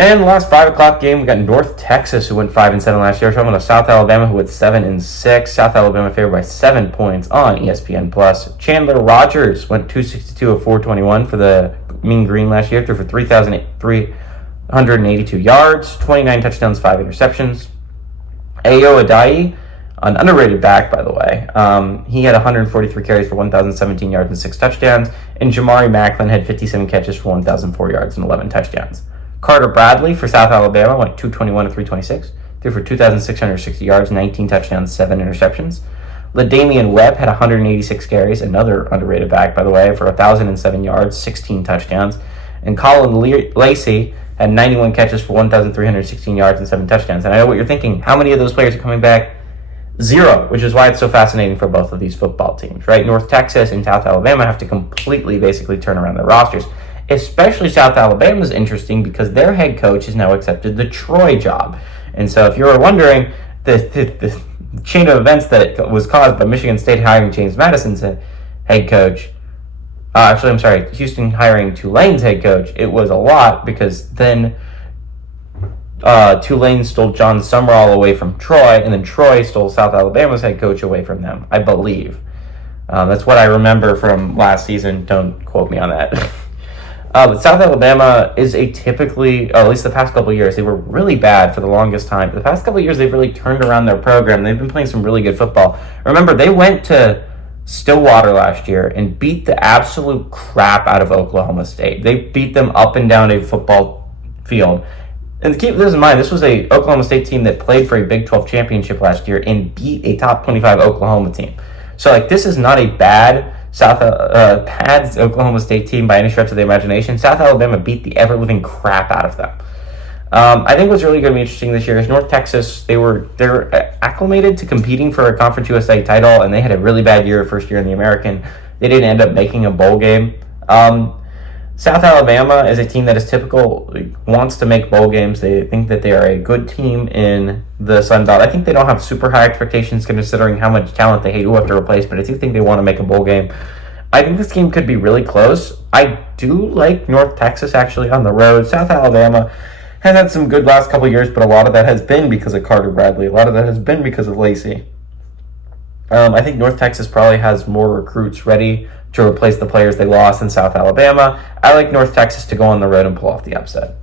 And the last 5 o'clock game, we got North Texas, who went 5-7 last year. We're talking about South Alabama, who went 7-6. South Alabama favored by 7 points on ESPN Plus. Chandler Rogers went 262 of 421 for the Mean Green last year, threw for 3,382 yards, 29 touchdowns, 5 interceptions. Ayo Ajayi, an underrated back, by the way. He had 143 carries for 1,017 yards and 6 touchdowns. And Jamari Macklin had 57 catches for 1,004 yards and 11 touchdowns. Carter Bradley for South Alabama went 221 of 326, threw for 2,660 yards, 19 touchdowns, 7 interceptions. LaDamian Webb had 186 carries, another underrated back, by the way, for 1,007 yards, 16 touchdowns. And Colin Lacey had 91 catches for 1,316 yards and 7 touchdowns. And I know what you're thinking. How many of those players are coming back? 0, which is why it's so fascinating for both of these football teams, right? North Texas and South Alabama have to completely basically turn around their rosters. Especially South Alabama is interesting because their head coach has now accepted the Troy job. And so if you were wondering, the chain of events that was caused by Michigan State hiring James Madison's head coach, Houston hiring Tulane's head coach, it was a lot because then Tulane stole John Summerall away from Troy, and then Troy stole South Alabama's head coach away from them, I believe. That's what I remember from last season. Don't quote me on that. But South Alabama is typically, at least the past couple of years, they were really bad for the longest time. The past couple of years, they've really turned around their program. They've been playing some really good football. Remember, they went to Stillwater last year and beat the absolute crap out of Oklahoma State. They beat them up and down a football field. And keep this in mind, this was a Oklahoma State team that played for a Big 12 championship last year and beat a top 25 Oklahoma team. So, this is not a bad Oklahoma State team by any stretch of the imagination. South Alabama beat the ever-living crap out of them. I think what's really going to be interesting this year is North Texas. They're acclimated to competing for a Conference USA title, and they had a really bad year, first year in the American. They didn't end up making a bowl game. South Alabama is a team that is typical, wants to make bowl games. They think that they are a good team in the Sun Belt. I think they don't have super high expectations considering how much talent they do have to replace, but I do think they want to make a bowl game. I think this game could be really close. I do like North Texas actually on the road. South Alabama has had some good last couple of years, but a lot of that has been because of Carter Bradley. A lot of that has been because of Lacey. I think North Texas probably has more recruits ready to replace the players they lost in South Alabama. I like North Texas to go on the road and pull off the upset.